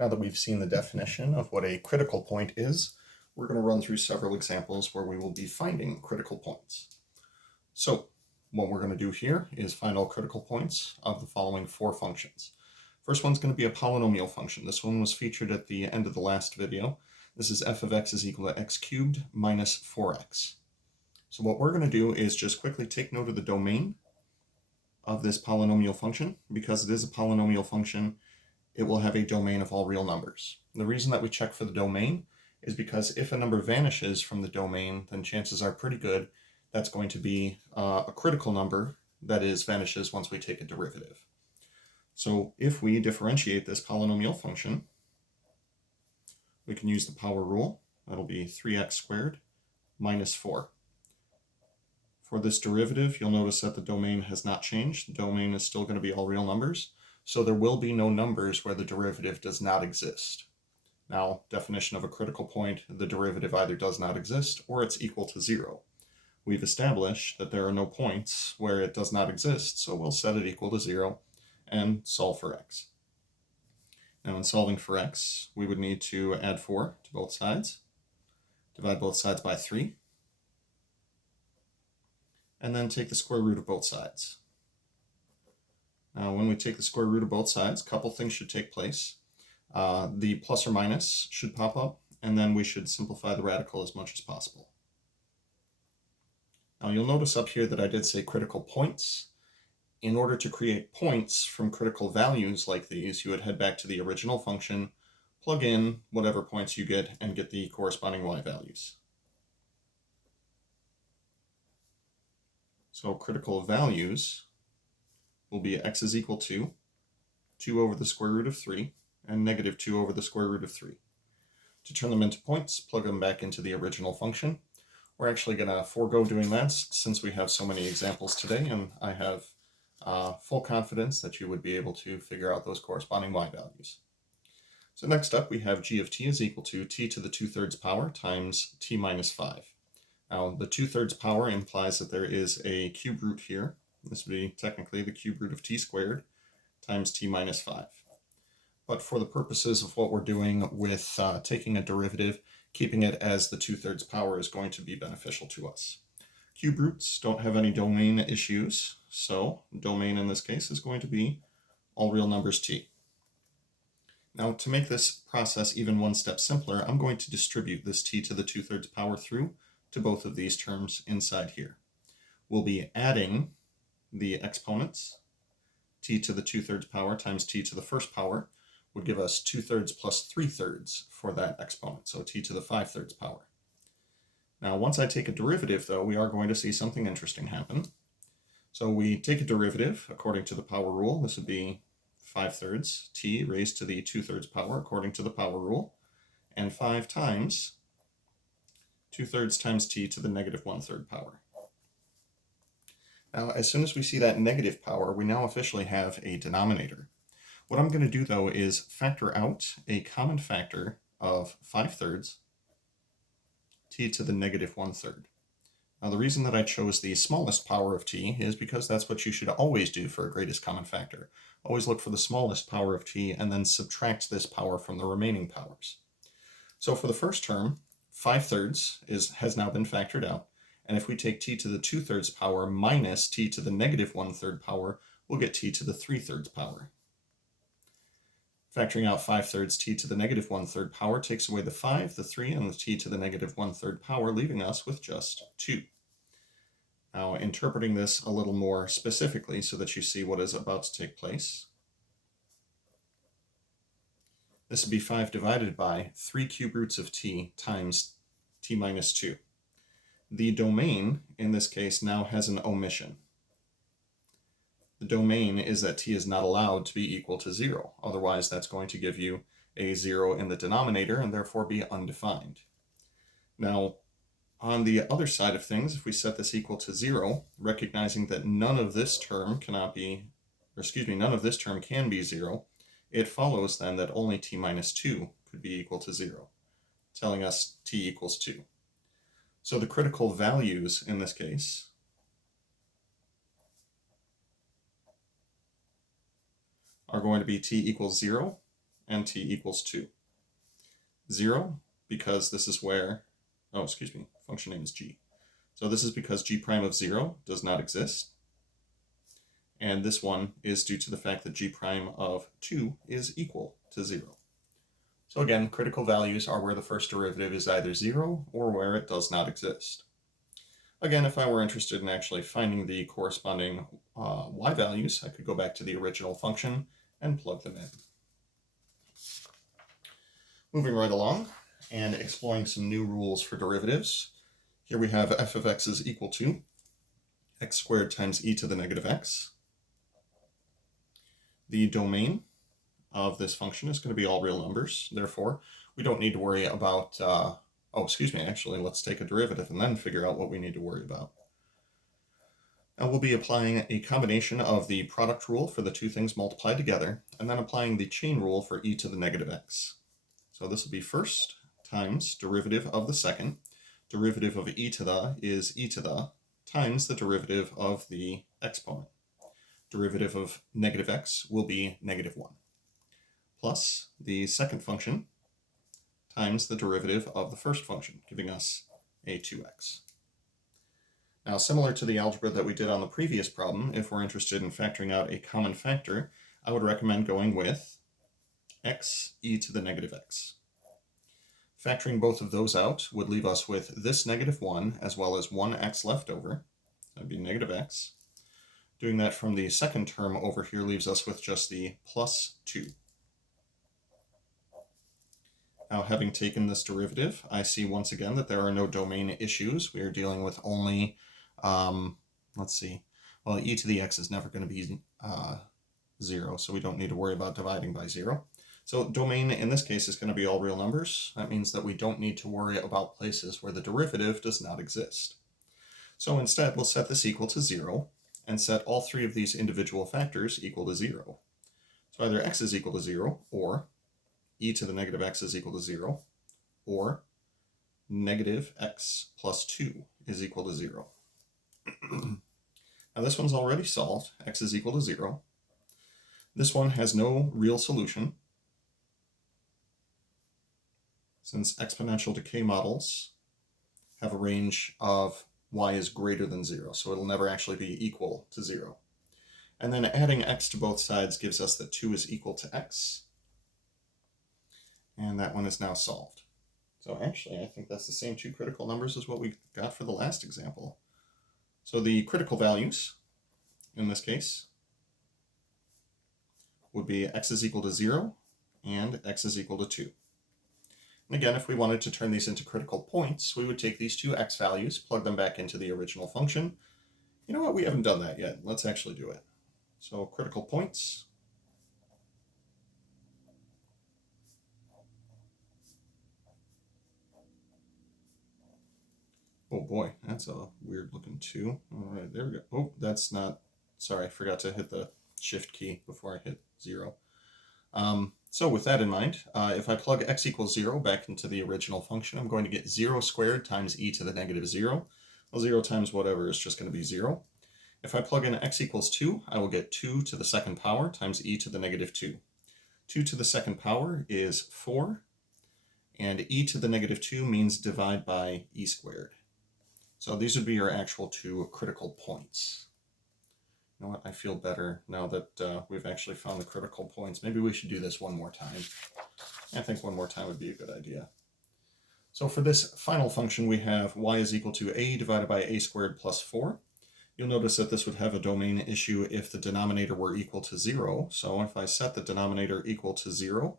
Now that we've seen the definition of what a critical point is, we're going to run through several examples where we will be finding critical points. So what we're going to do here is find all critical points of the following four functions. First one's going to be a polynomial function. This one was featured at the end of the last video. This is f of x is equal to x cubed minus 4x. So what we're going to do is just quickly take note of the domain of this polynomial function. Because it is a polynomial function, it will have a domain of all real numbers. The reason that we check for the domain is because if a number vanishes from the domain, then chances are pretty good that's going to be a critical number that vanishes once we take a derivative. So if we differentiate this polynomial function, we can use the power rule. That'll be 3x squared minus 4. For this derivative, you'll notice that the domain has not changed. The domain is still going to be all real numbers, so there will be no numbers where the derivative does not exist. Now, definition of a critical point, the derivative either does not exist or it's equal to 0. We've established that there are no points where it does not exist, so we'll set it equal to 0 and solve for x. Now in solving for x, we would need to add 4 to both sides, divide both sides by 3, and then take the square root of both sides. Now when we take the square root of both sides, a couple things should take place. The plus or minus should pop up, and then we should simplify the radical as much as possible. Now you'll notice up here that I did say critical points. In order to create points from critical values like these, you would head back to the original function, plug in whatever points you get, and get the corresponding y values. So critical values will be x is equal to 2 over the square root of 3 and negative 2 over the square root of 3. To turn them into points, plug them back into the original function. We're actually going to forego doing that since we have so many examples today, and I have full confidence that you would be able to figure out those corresponding y values. So next up, we have g of t is equal to t to the 2/3 power times t minus 5. Now, the 2/3 power implies that there is a cube root here. This would be technically the cube root of t squared times t minus 5. But for the purposes of what we're doing with taking a derivative, keeping it as the 2/3 power is going to be beneficial to us. Cube roots don't have any domain issues, so domain in this case is going to be all real numbers t. Now to make this process even one step simpler, I'm going to distribute this t to the 2/3 power through to both of these terms inside here. We'll be adding the exponents. T to the 2/3 power times t to the first power would give us 2/3 plus 3/3 for that exponent, so t to the 5/3 power. Now once I take a derivative though, we are going to see something interesting happen. So we take a derivative according to the power rule. This would be 5/3 t raised to the 2/3 power according to the power rule, and 5 times 2/3 times t to the negative 1/3 power. Now as soon as we see that negative power, we now officially have a denominator. What I'm going to do though is factor out a common factor of 5/3 t to the negative 1/3. Now the reason that I chose the smallest power of t is because that's what you should always do for a greatest common factor. Always look for the smallest power of t and then subtract this power from the remaining powers. So for the first term, 5/3 has now been factored out, and if we take t to the 2/3 power minus t to the negative 1/3 power, we'll get t to the 3/3 power. Factoring out 5/3 t to the negative 1/3 power takes away the 5, the 3, and the t to the negative 1/3 power, leaving us with just 2. Now, interpreting this a little more specifically so that you see what is about to take place, this would be 5 divided by 3 cube roots of t times t minus 2. The domain, in this case, now has an omission. The domain is that t is not allowed to be equal to 0. Otherwise, that's going to give you a 0 in the denominator and therefore be undefined. Now, on the other side of things, if we set this equal to 0, recognizing that none of this term can be 0, it follows then that only t minus 2 could be equal to 0, telling us t equals 2. So the critical values in this case are going to be t equals 0 and t equals 2. 0, because this is where, oh, excuse me, function name is g. So this is because g prime of 0 does not exist. And this one is due to the fact that g prime of 2 is equal to 0. So again, critical values are where the first derivative is either 0 or where it does not exist. Again, if I were interested in actually finding the corresponding y values, I could go back to the original function and plug them in. Moving right along and exploring some new rules for derivatives. Here we have f of x is equal to x squared times e to the negative x. The domain of this function is going to be all real numbers. Therefore, we don't need to worry about, actually, let's take a derivative and then figure out what we need to worry about. Now we'll be applying a combination of the product rule for the two things multiplied together, and then applying the chain rule for e to the negative x. So this will be first times derivative of the second. Derivative of e to the is e to the times the derivative of the exponent. Derivative of negative x will be negative 1. Plus the second function times the derivative of the first function, giving us a 2x. Now, similar to the algebra that we did on the previous problem, if we're interested in factoring out a common factor, I would recommend going with x e to the negative x. Factoring both of those out would leave us with this negative 1 as well as 1x left over. That would be negative x. Doing that from the second term over here leaves us with just the plus 2. Now, having taken this derivative, I see once again that there are no domain issues. We are dealing with only, e to the x is never going to be 0, so we don't need to worry about dividing by 0. So domain in this case is going to be all real numbers. That means that we don't need to worry about places where the derivative does not exist. So instead, we'll set this equal to 0 and set all three of these individual factors equal to 0. So either x is equal to 0, or e to the negative x is equal to 0, or negative x plus 2 is equal to 0. Now this one's already solved. X is equal to 0. This one has no real solution, since exponential decay models have a range of y is greater than 0, so it'll never actually be equal to 0. And then adding x to both sides gives us that 2 is equal to x. And that one is now solved. So actually, I think that's the same two critical numbers as what we got for the last example. So the critical values, in this case, would be x is equal to 0 and x is equal to 2. And again, if we wanted to turn these into critical points, we would take these two x values, plug them back into the original function. You know what? We haven't done that yet. Let's actually do it. So critical points. Oh boy, that's a weird looking 2. All right, there we go. Oh, that's not, sorry, I forgot to hit the shift key before I hit 0. So with that in mind, if I plug x equals 0 back into the original function, I'm going to get 0 squared times e to the negative 0. Well, 0 times whatever is just going to be 0. If I plug in x equals 2, I will get 2 to the second power times e to the negative 2. 2 to the second power is 4, and e to the negative 2 means divide by e squared. So these would be your actual two critical points. You know what, I feel better now that we've actually found the critical points. Maybe we should do this one more time. I think one more time would be a good idea. So for this final function, we have y is equal to a divided by a squared plus 4. You'll notice that this would have a domain issue if the denominator were equal to 0. So if I set the denominator equal to 0,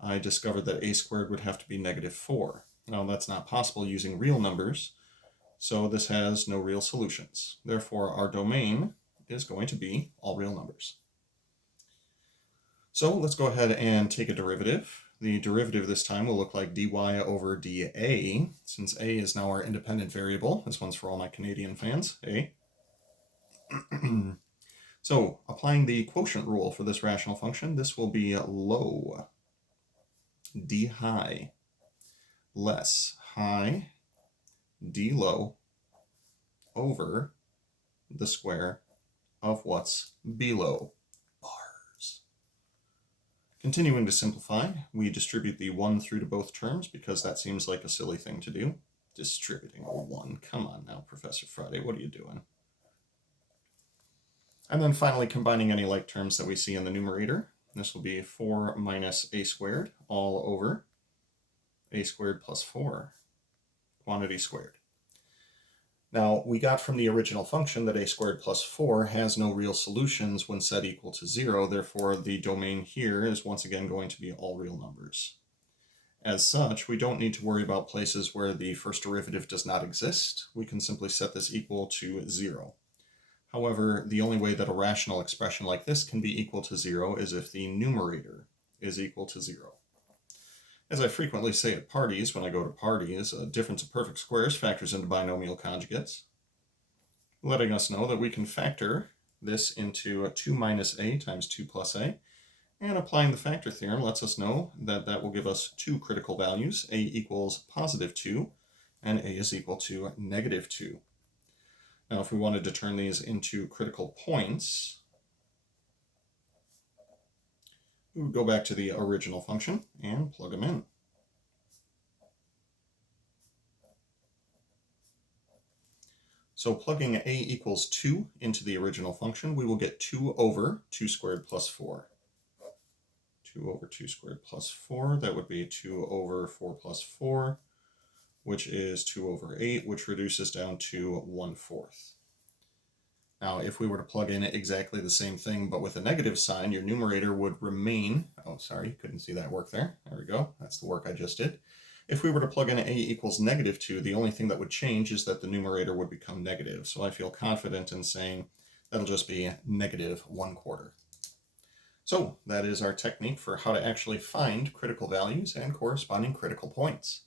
I discovered that a squared would have to be negative 4. Now that's not possible using real numbers, so this has no real solutions. Therefore, our domain is going to be all real numbers. So let's go ahead and take a derivative. The derivative this time will look like dy over dA, since a is now our independent variable. This one's for all my Canadian fans, a. So applying the quotient rule for this rational function, this will be low, d high, less high, d low, over the square of what's below bars. Continuing to simplify, we distribute the 1 through to both terms because that seems like a silly thing to do. Distributing a 1. Come on now, Professor Friday, what are you doing? And then finally combining any like terms that we see in the numerator. This will be 4 minus a squared all over a squared plus 4, quantity squared. Now, we got from the original function that a squared plus 4 has no real solutions when set equal to 0, therefore the domain here is once again going to be all real numbers. As such, we don't need to worry about places where the first derivative does not exist. We can simply set this equal to 0. However, the only way that a rational expression like this can be equal to 0 is if the numerator is equal to 0. As I frequently say at parties, when I go to parties, a difference of perfect squares factors into binomial conjugates, letting us know that we can factor this into 2 minus a times 2 plus a, and applying the factor theorem lets us know that that will give us two critical values, a equals positive 2, and a is equal to negative 2. Now, if we wanted to turn these into critical points, we would go back to the original function and plug them in. So plugging a equals 2 into the original function, we will get 2 over 2 squared plus 4. 2 over 2 squared plus 4, that would be 2 over 4 plus 4, which is 2 over 8, which reduces down to 1/4. Now, if we were to plug in exactly the same thing, but with a negative sign, your numerator would remain, oh, sorry, couldn't see that work there. There we go, that's the work I just did. If we were to plug in a equals negative 2, the only thing that would change is that the numerator would become negative. So I feel confident in saying that'll just be negative 1/4. So that is our technique for how to actually find critical values and corresponding critical points.